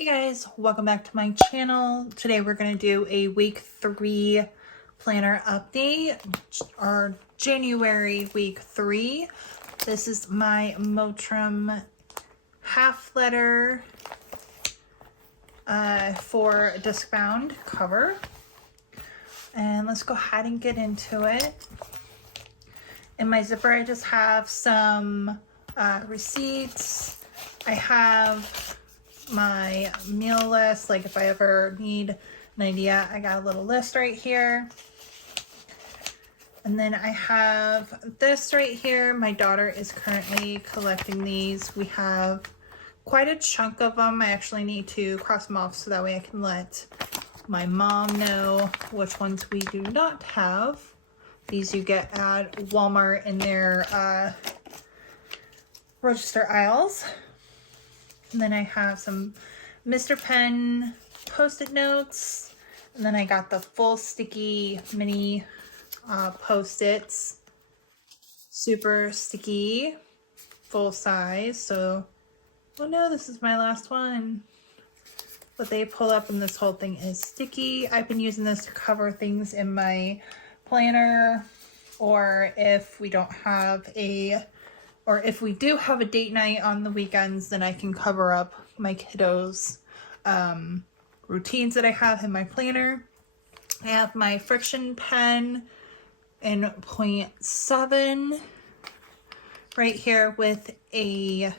Hey guys, welcome back to my channel. Today we're going to do a week 3 planner update, our January week 3. This is my Moterm half letter for Discbound cover. And let's go ahead and get into it. In my zipper I just have some receipts. I have my meal list, like if I ever need an idea, I got a little list right here. And then I have this right here. My daughter is currently collecting these. We have quite a chunk of them. I actually need to cross them off so that way I can let my mom know which ones we do not have. These you get at Walmart in their register aisles. And then I have some Mr. Pen Post-it notes. And then I got the full sticky mini Post-its. Super sticky, full size. So, oh no, this is my last one. But they pull up and this whole thing is sticky. I've been using this to cover things in my planner, or if we don't have or if we do have a date night on the weekends, then I can cover up my kiddos' routines that I have in my planner. I have my Frixion pen in 0.7 right here with a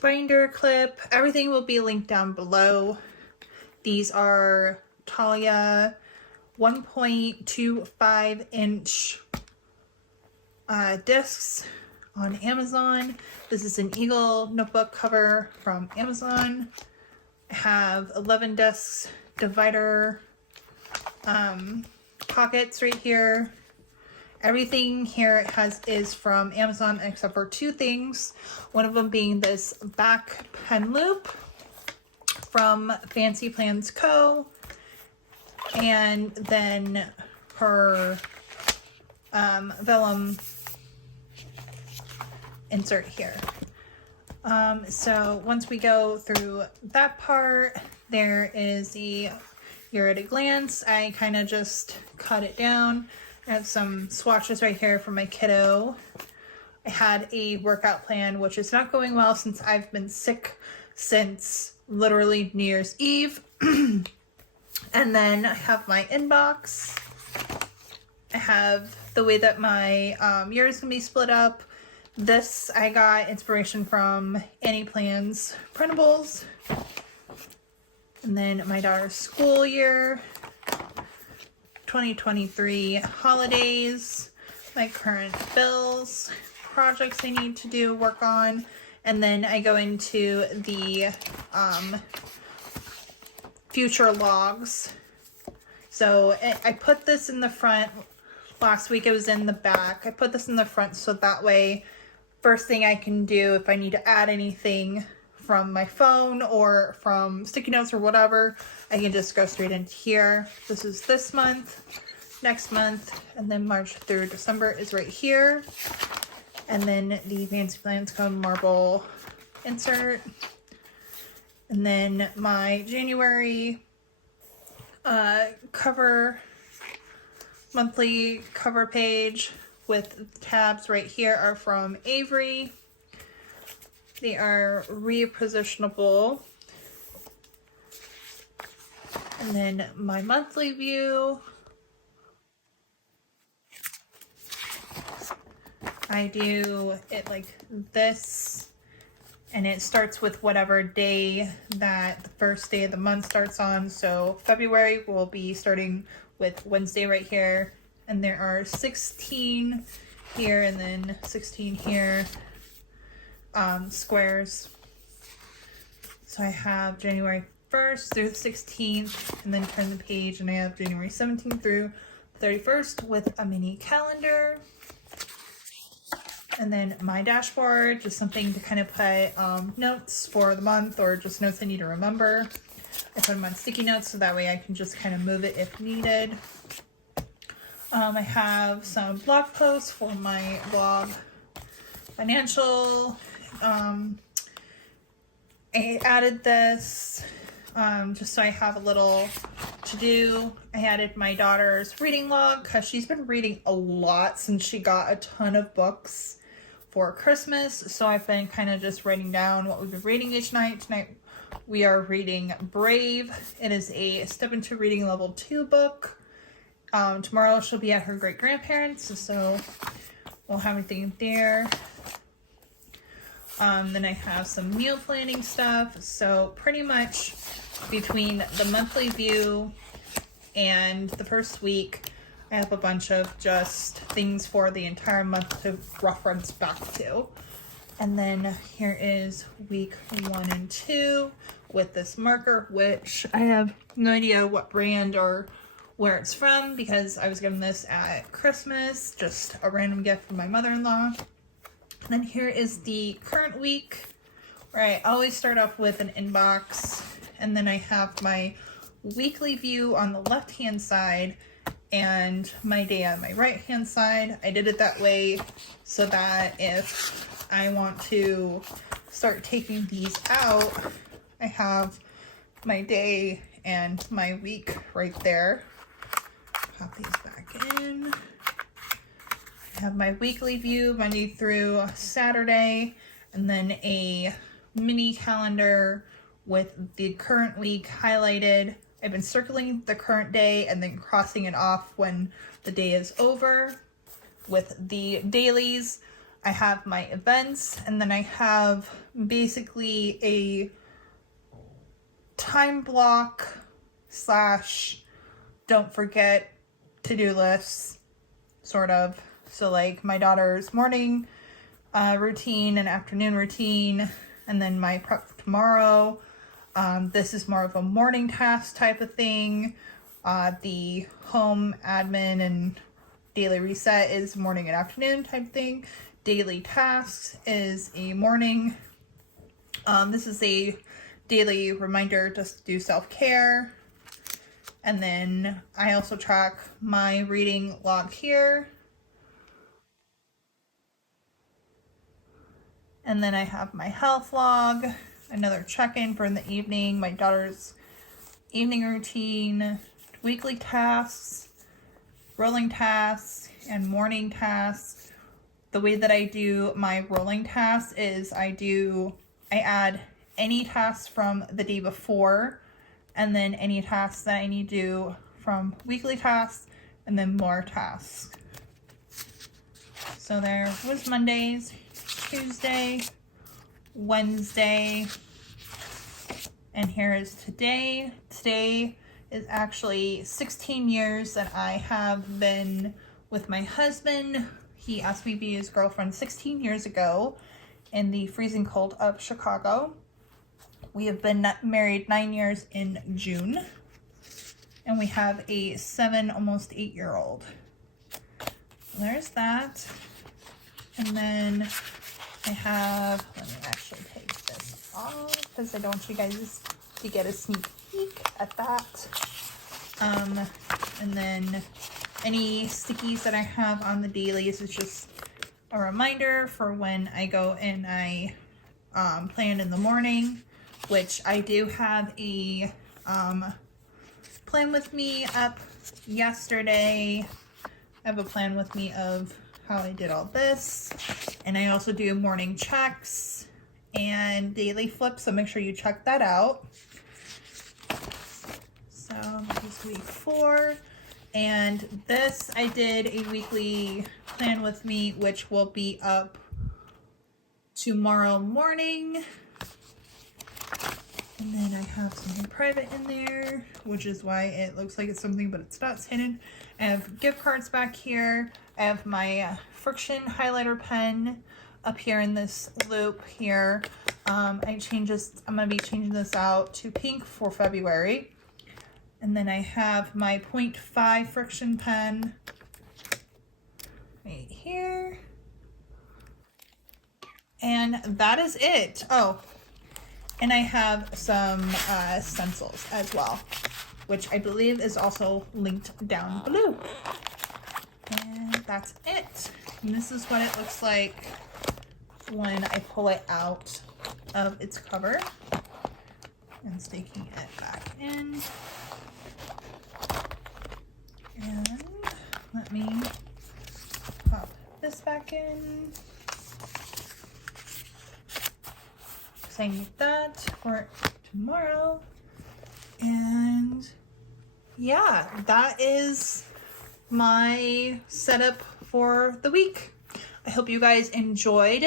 binder clip. Everything will be linked down below. These are Talia 1.25 inch discs on Amazon. This is an Eagle notebook cover from Amazon. I have 11 discs, divider pockets right here. Everything here is from Amazon except for 2 things. One of them being this back pen loop from Fancy Plans Co. And then her vellum insert here. So once we go through that part, there is the You're at a Glance. I kind of just cut it down. I have some swatches right here for my kiddo. I had a workout plan, which is not going well since I've been sick since literally New Year's Eve. And then I have my inbox. I have the way that my year is going to be split up. This I got inspiration from Annie Plans printables. And then my daughter's school year, 2023 holidays, my current bills, projects I need to do, work on. And then I go into the future logs. So I put this in the front. Last week it was in the back. I put this in the front so that way first thing I can do if I need to add anything from my phone or from sticky notes or whatever, I can just go straight into here. This is this month, next month, and then March through December is right here. And then the Fancy Plans Co. marble insert. And then my January monthly cover page with tabs right here are from Avery. They are repositionable. And then my monthly view, I do it like this, and it starts with whatever day that the first day of the month starts on. So February will be starting with Wednesday right here, and there are 16 here and then 16 here squares. So I have January 1st through the 16th, and then turn the page and I have January 17th through 31st with a mini calendar. And then my dashboard, just something to kind of put notes for the month or just notes I need to remember. I put them on sticky notes so that way I can just kind of move it if needed. I have some blog posts for my blog, financial I added this just so I have a little to do. I added my daughter's reading log because she's been reading a lot since she got a ton of books for Christmas. So I've been kind of just writing down what we've been reading each night. Tonight we are reading Brave. It is a Step Into Reading Level 2 book. Tomorrow she'll be at her great-grandparents, so we'll have everything there. Then I have some meal planning stuff. So pretty much between the monthly view and the first week, I have a bunch of just things for the entire month to reference back to. And then here is week 1 and 2 with this marker, which I have no idea what brand or where it's from because I was given this at Christmas, just a random gift from my mother-in-law. And then here is the current week, where I always start off with an inbox, and then I have my weekly view on the left-hand side and my day on my right-hand side. I did it that way so that if I want to start taking these out, I have my day and my week right there. Pop these back in. I have my weekly view Monday through Saturday, and then a mini calendar with the current week highlighted. I've been circling the current day and then crossing it off when the day is over. With the dailies, I have my events, and then I have basically a time block / don't forget to-do lists, sort of. So like my daughter's morning routine and afternoon routine, and then my prep for tomorrow. This is more of a morning task type of thing. The home admin and daily reset is morning and afternoon type thing. Daily tasks is a morning. This is a daily reminder just to do self-care. And then I also track my reading log here. And then I have my health log, another check-in for in the evening, my daughter's evening routine, weekly tasks, rolling tasks, and morning tasks. The way that I do my rolling tasks is I add any tasks from the day before, and then any tasks that I need to do from weekly tasks, and then more tasks. So there was Mondays, Tuesday, Wednesday, and here is today. Today is actually 16 years that I have been with my husband. He asked me to be his girlfriend 16 years ago in the freezing cold of Chicago. We have been married 9 years in June, and we have a 7, almost 8-year-old. There's that. And then I have, let me actually take this off because I don't want you guys to get a sneak peek at that. And then any stickies that I have on the dailies is just a reminder for when I go and I plan in the morning, which I do have a plan with me up yesterday. I have a plan with me of how I did all this, and I also do morning checks and daily flips, so make sure you check that out. So this is week 4, and this I did a weekly plan with me, which will be up tomorrow morning. And then I have something private in there, which is why it looks like it's something, but it's not, it's hidden. I have gift cards back here. I have my Frixion highlighter pen up here in this loop here. I'm going to be changing this out to pink for February. And then I have my 0.5 Frixion pen right here. And that is it. Oh, and I have some stencils as well, which I believe is also linked down below. And that's it. And this is what it looks like when I pull it out of its cover. and sticking it back in. And let me pop this back in. Same with that for tomorrow. And yeah, that is my setup for the week. I hope you guys enjoyed.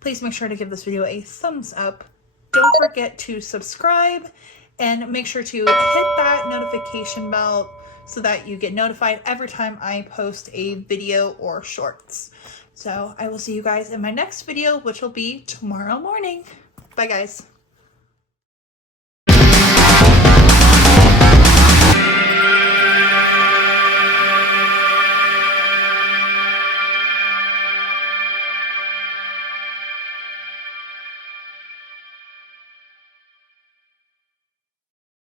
Please make sure to give this video a thumbs up. Don't forget to subscribe and make sure to hit that notification bell so that you get notified every time I post a video or shorts. So I will see you guys in my next video, which will be tomorrow morning. Bye guys.